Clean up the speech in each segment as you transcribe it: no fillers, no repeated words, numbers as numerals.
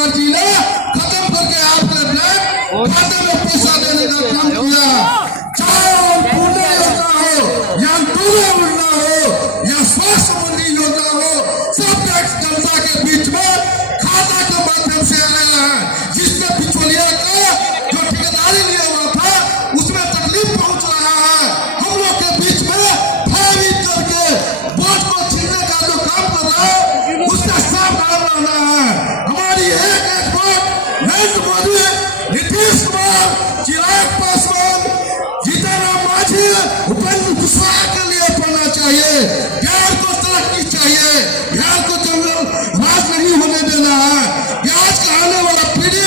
कुमार जी ने खत्म करके आपने ब्लैक खाते में पैसा देने का काम किया। चाहे पुणे योजना हो या दूल्हे योजना हो या स्वास्थ्य मंत्री योजना हो, सब टैक्स जनता के बीच में खाता के माध्यम से आया है। जिसने बिचौलिया का जो ठेकेदारी लिया हुआ था उसमें तकलीफ पहुंच रहा है। हम लोग के बीच में भयभीत करके वोट को छीनने का जो काम कर रहा है उसका सावधान रहना है। हमारी एक वोट नरेंद्र मोदी, नीतीश कुमार, चिराग पासवान, जीतनराम मांझी, उपेंद्र कुशवाहा के लिए पड़ना चाहिए। बिहार को तरक्की चाहिए, बिहार को जंगल राज नहीं होने देना है। आज का आने वाला पीढ़ी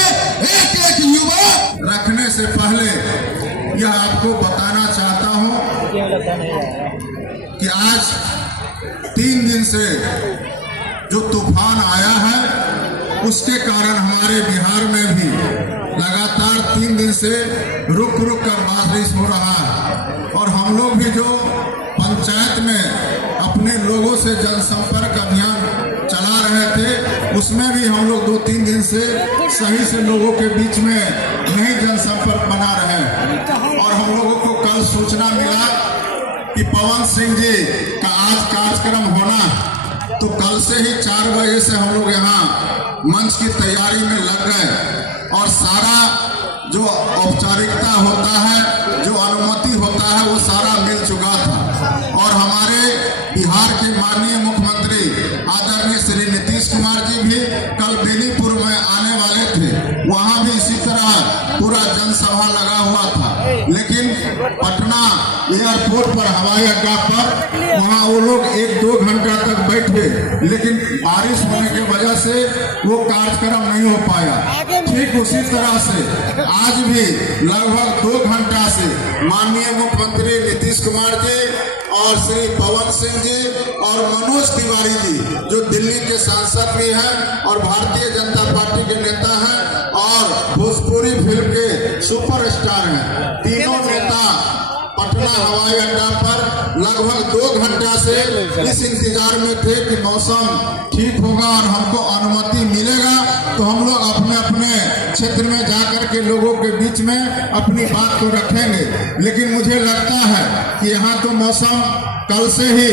एक एक युवा रखने से पहले यह आपको बताना चाहता हूं कि आज 3 दिन से जो तूफान आया है उसके कारण हमारे बिहार में भी लगातार 3 दिन से रुक रुक कर बारिश हो रहा है। और हम लोग भी जो पंचायत में अपने लोगों से जनसंपर्क अभियान चला रहे थे उसमें भी हम लोग 2-3 दिन से सही से लोगों के बीच में नहीं जनसंपर्क बना रहे हैं। और हम लोगों को कल सूचना मिला कि पवन सिंह जी का आज कार्यक्रम होना, तो कल से ही 4 बजे से हम लोग यहाँ मंच की तैयारी में लग गए और सारा जो औपचारिकता होता है, जो अनुमति होता है, वो सारा मिल चुका था। और हमारे बिहार के माननीय मुख्यमंत्री आदरणीय श्री नीतीश कुमार जी भी कल बेनीपुर में आने वाले थे। वहां भी इसी तरह पूरा जनसभा लगा हुआ था, लेकिन पटना एयरपोर्ट पर, हवाई अड्डा पर वहां वो लोग 1-2 घंटा तक बैठे, लेकिन बारिश होने की वजह से वो कार्यक्रम नहीं हो पाया। ठीक उसी तरह से आज भी लगभग 2 घंटा से माननीय मुख्यमंत्री नीतीश कुमार जी और श्री पवन सिंह जी और मनोज तिवारी जी, जो दिल्ली के सांसद भी हैं और भारतीय जनता पार्टी के नेता हैं और भोजपुरी फिल्म के सुपरस्टार हैं, तीनों नेता पटना हवाई अड्डा पर लगभग 2 घंटा से इस इंतजार में थे कि मौसम ठीक होगा और हमको अनुमति मिलेगा तो हम लोग अपने अपने क्षेत्र में जाकर के लोगों के बीच में अपनी बात को रखेंगे। लेकिन मुझे लगता है कि यहाँ तो मौसम कल से ही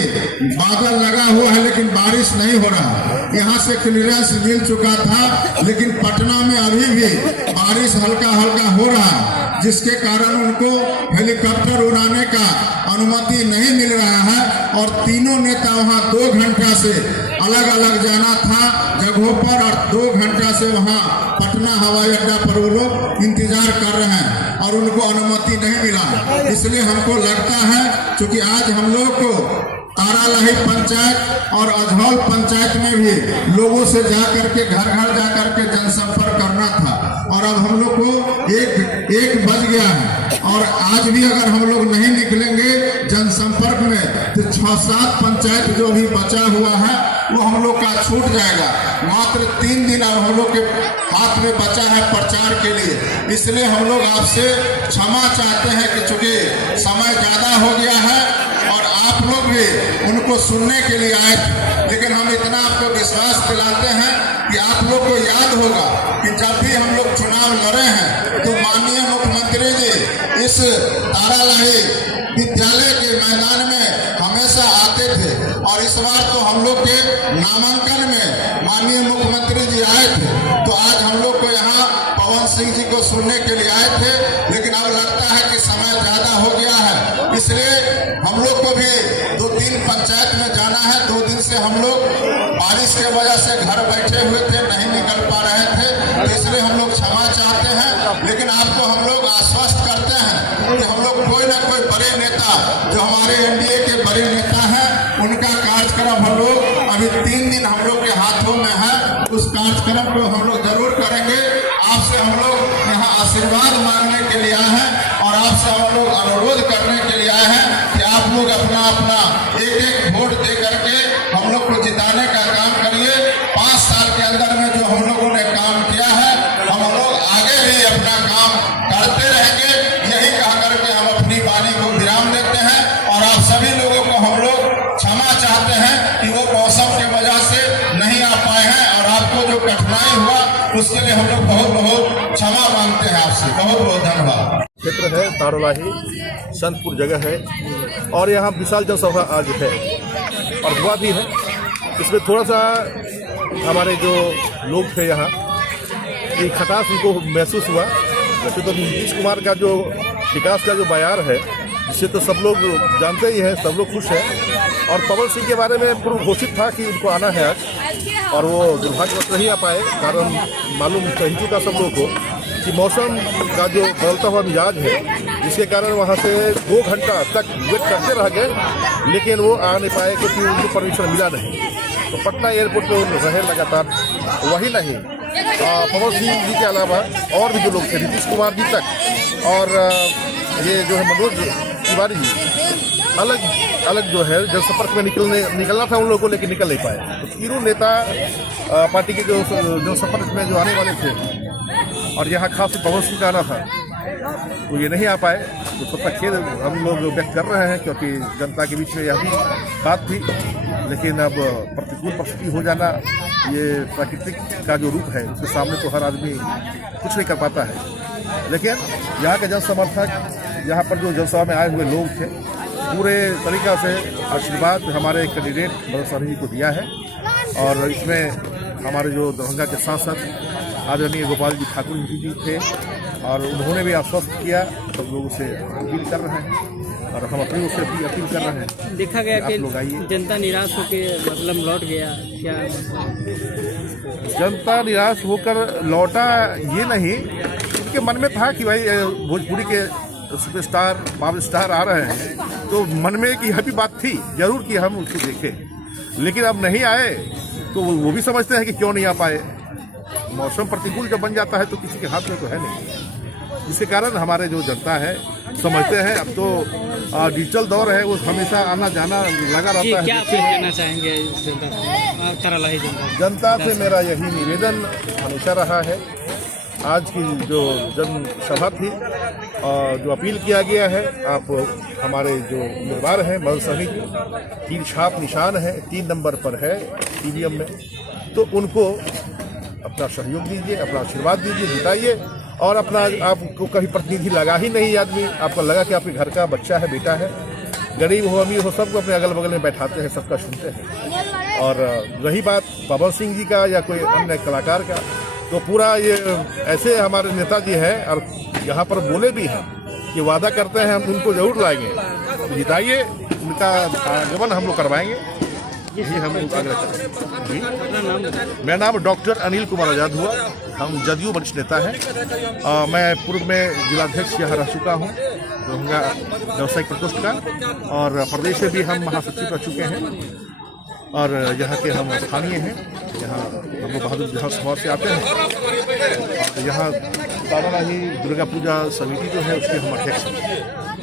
बादल लगा हुआ है लेकिन बारिश नहीं हो रहा। यहाँ से क्लियरेंस मिल चुका था, लेकिन पटना में अभी भी बारिश हल्का हल्का हो रहा है, जिसके कारण उनको हेलीकॉप्टर उड़ाने का अनुमति नहीं मिल रहा है। और तीनों नेता वहां 2 घंटा से अलग अलग जाना था जगहों पर और 2 घंटा से वहां पटना हवाई अड्डा पर वो लोग इंतजार कर रहे हैं और उनको अनुमति नहीं मिला। इसलिए हमको लगता है क्योंकि आज हम लोग को तारालाही पंचायत और अधौल पंचायत में भी लोगों से जाकर के घर घर जाकर के जनसंपर्क करना था और अब हम लोग को एक बज गया है। और आज भी अगर हम लोग नहीं निकलेंगे जनसंपर्क में तो 6-7 पंचायत जो भी बचा हुआ है वो हम लोग का छूट जाएगा। मात्र 3 दिन अब हम लोग के हाथ में बचा है प्रचार के लिए। इसलिए हम लोग आपसे क्षमा चाहते हैं कि चूंकि समय ज्यादा हो गया है और आप लोग भी उनको सुनने के लिए आए थे, लेकिन हम इतना आपको विश्वास दिलाते हैं कि आप लोग को याद होगा कि जब भी हम लोग चुनाव लड़े हैं तो माननीय मुख्यमंत्री जी इस तारालाही विद्यालय के मैदान में हमेशा आते थे और इस बार तो हम लोग के नामांकन में माननीय मुख्यमंत्री जी आए थे। तो आज हम लोग को यहाँ पवन सिंह जी को सुनने के लिए आए थे, लेकिन अब लगता है कि समय ज्यादा हो गया है, इसलिए हम लोग को भी 2-3 पंचायत में जाना है। 2 दिन से हम लोग बारिश के वजह से घर बैठे हुए थे, नहीं निकल पा रहे थे, तो इसलिए हम लोग क्षमा चाहते हैं। लेकिन आपको हम लोग आश्वस्त करते हैं कि हम लोग कोई ना कोई बड़े नेता जो हमारे एनडीए के बड़े नेता हैं उनका कार्यक्रम हम लोग अभी 3 दिन हम लोग के हाथों में है, उस कार्यक्रम को हम लोग जरूर करेंगे। आपसे हम लोग यहाँ आशीर्वाद मांगने के लिए आए हैं और आपसे हम लोग अनुरोध करने के लिए आए हैं कि आप लोग अपना अपना एक वोट दे करके हम लोग को जिताने का काम करिए। 5 साल के अंदर में जो हम लोगों ने काम किया है हम लोग आगे भी अपना काम करते रहेंगे। यही कह करके हम अपनी वाणी को विराम देते हैं और आप सभी लोगों को हम लोग क्षमा चाहते हैं कि वो मौसम की वजह से नहीं आ पाए हैं और आपको जो कठिनाई हुआ उसके लिए हम लोग बहुत बहुत क्षमा मांगते हैं आपसे। बहुत बहुत धन्यवाद। क्षेत्र है तारोलाही, संतपुर जगह है और यहाँ विशाल जनसभा आज है और हुआ भी है। इसमें थोड़ा सा हमारे जो लोग थे यहाँ की खटास उनको महसूस हुआ। वैसे तो नीतीश कुमार का जो विकास का जो बयार है जिससे तो सब लोग जानते ही हैं, सब लोग खुश हैं। और पवन सिंह के बारे में पूर्व घोषित था कि उनको आना है आज और वो दुर्भाग्यवश नहीं आ पाए। कारण मालूम कही चुका सब लोगों को कि मौसम का जो बदलता हुआ मिजाज है जिसके कारण वहाँ से 2 घंटा तक वेट करते रह गए, लेकिन वो आ नहीं पाए क्योंकि उनको परमिशन मिला नहीं। तो पटना एयरपोर्ट पर रहे लगातार। वही नहीं, पवन सिंह जी के अलावा और भी जो लोग थे, नीतीश कुमार जी तक और ये जो है मनोज तिवारी जी अलग अलग जो है जनसंपर्क में निकलना था उन लोगों को, लेकिन निकल नहीं पाए। तो तीनों नेता पार्टी के जो जनसंपर्क में जो आने वाले थे और यहाँ खास पवन सिंह का आना था तो ये नहीं आ पाए। तो सबका खेद हम लोग व्यक्त कर रहे हैं क्योंकि जनता के बीच में यह भी बात थी। लेकिन अब प्रतिकूल परिस्थिति हो जाना ये प्राकृतिक का जो रूप है उसके सामने तो हर आदमी कुछ नहीं कर पाता है। लेकिन यहाँ के जन समर्थक, यहाँ पर जो जनसभा में आए हुए लोग थे, पूरे तरीक़ा से आशीर्वाद हमारे कैंडिडेट मनोज सहनी जी को दिया है। और इसमें हमारे जो दरभंगा के सांसद आदरणीय गोपाल जी ठाकुर जी थे और उन्होंने भी आश्वस्त किया। सब लोगों से अपील कर रहे हैं और हम अपनी ओर से भी अपील कर रहे हैं। देखा गया कि जनता निराश होकर मतलब लौट गया क्या? जनता निराश होकर लौटा ये नहीं, उनके मन में था कि भाई भोजपुरी के सुपरस्टार पॉप स्टार आ रहे हैं तो मन में एक यह भी बात थी जरूर कि हम उसको देखें। लेकिन अब नहीं आए तो वो भी समझते हैं कि क्यों नहीं आ पाए। मौसम प्रतिकूल जब बन जाता है तो किसी के हाथ में तो है नहीं। इसके कारण हमारे जो जनता है समझते हैं अब तो डिजिटल दौर है, वो हमेशा आना जाना लगा रहता है। क्या अपील करना चाहेंगे जनता से? मेरा यही निवेदन हमेशा रहा है। आज की जो जनसभा थी जो अपील किया गया है, आप हमारे जो उम्मीदवार हैं मनोज सहनी जी, 3 छाप निशान है, 3 नंबर पर है ईवीएम में, तो उनको अपना सहयोग दीजिए, अपना आशीर्वाद दीजिए, जिताइए। और अपना आपको कभी प्रतिनिधि लगा ही नहीं आदमी, आपको लगा कि आपके घर का बच्चा है, बेटा है, गरीब हो अमीर हो सबको अपने अगल बगल में बैठाते हैं, सबका सुनते हैं। और रही बात पवन सिंह जी का या कोई अन्य कलाकार का, तो पूरा ये ऐसे हमारे नेताजी हैं और यहाँ पर बोले भी हैं कि वादा करते हैं हम उनको जरूर लाएंगे, जिताइए, उनका आगमन हम लोग करवाएंगे। यही हम लोग आग्रह करेंगे। मेरा नाम डॉक्टर अनिल कुमार आजाद हुआ, हम जदयू वरिष्ठ नेता हैं। मैं पूर्व में जिलाध्यक्ष यहाँ रह चुका हूँ दरभंगा व्यावसायिक प्रकोष्ठ का, और प्रदेश में भी हम महासचिव रह चुके हैं और यहाँ के हम स्थानीय हैं। यहाँ हम बहादुर जहाँ समाज से आते हैं और यहाँ तारालाही दुर्गा पूजा समिति जो है उसके हम अध्यक्ष हैं।